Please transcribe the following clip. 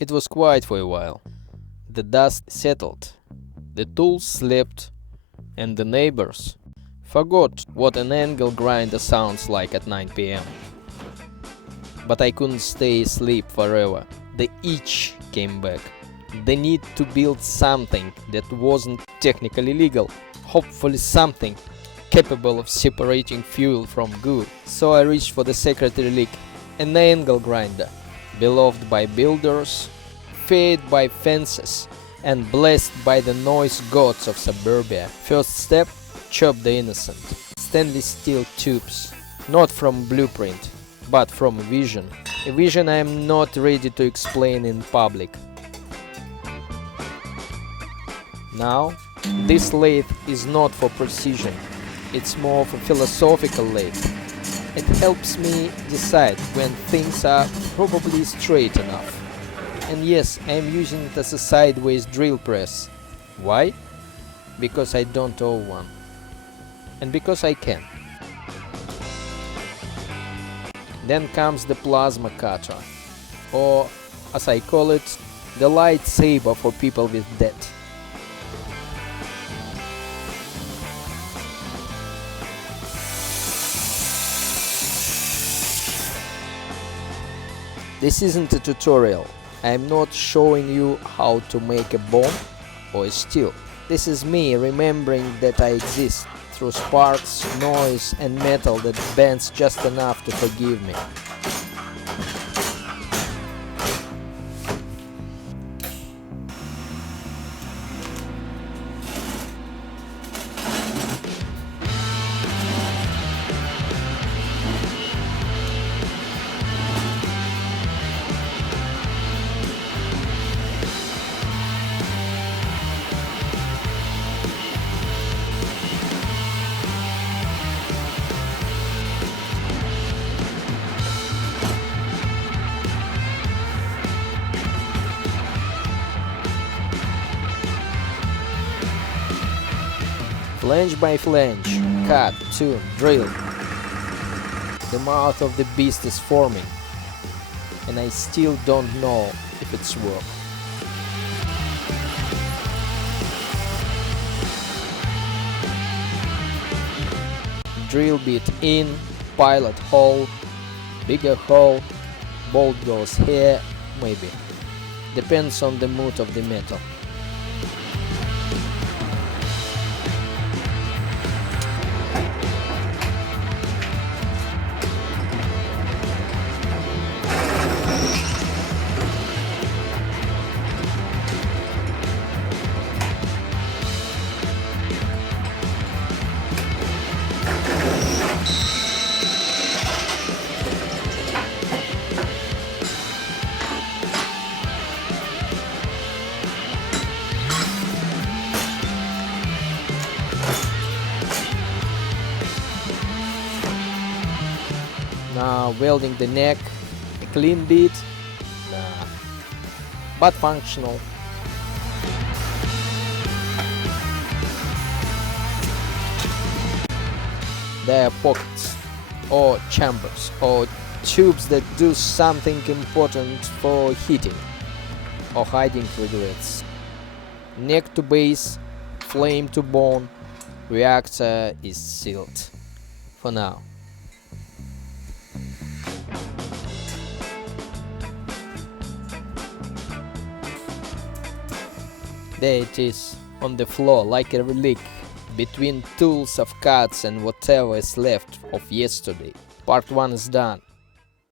It was quiet for a while. The dust settled, the tools slept, and the neighbors forgot what an angle grinder sounds like at 9 p.m. But I couldn't stay asleep forever. The itch came back. The need to build something that wasn't technically legal. Hopefully something capable of separating fuel from good. So I reached for the sacred relic, an angle grinder, beloved by builders, feared by fences, and blessed by the noise gods of suburbia. First step, chop the innocent. Stainless steel tubes, not from blueprint, but from vision. A vision I am not ready to explain in public. Now, this lathe is not for precision, it's more of a philosophical lathe. It helps me decide when things are probably straight enough. And yes, I am using it as a sideways drill press. Why? Because I don't own one. And because I can. Then comes the plasma cutter, or as I call it, the lightsaber for people with debt. This isn't a tutorial. I am not showing you how to make a bomb or a steel. This is me remembering that I exist through sparks, noise and metal that bends just enough to forgive me. Flange by flange, cut, tune, drill. The mouth of the beast is forming, and I still don't know if it's work. Drill bit in, pilot hole, bigger hole, bolt goes here, maybe. Depends on the mood of the metal. Now welding the neck, a clean bit, nah, but functional. There are pockets, or chambers, or tubes that do something important for heating, or hiding regrets. Neck to base, flame to bone, reactor is sealed. For now. There it is, on the floor like a relic, between tools of cuts and whatever is left of yesterday. Part 1 is done.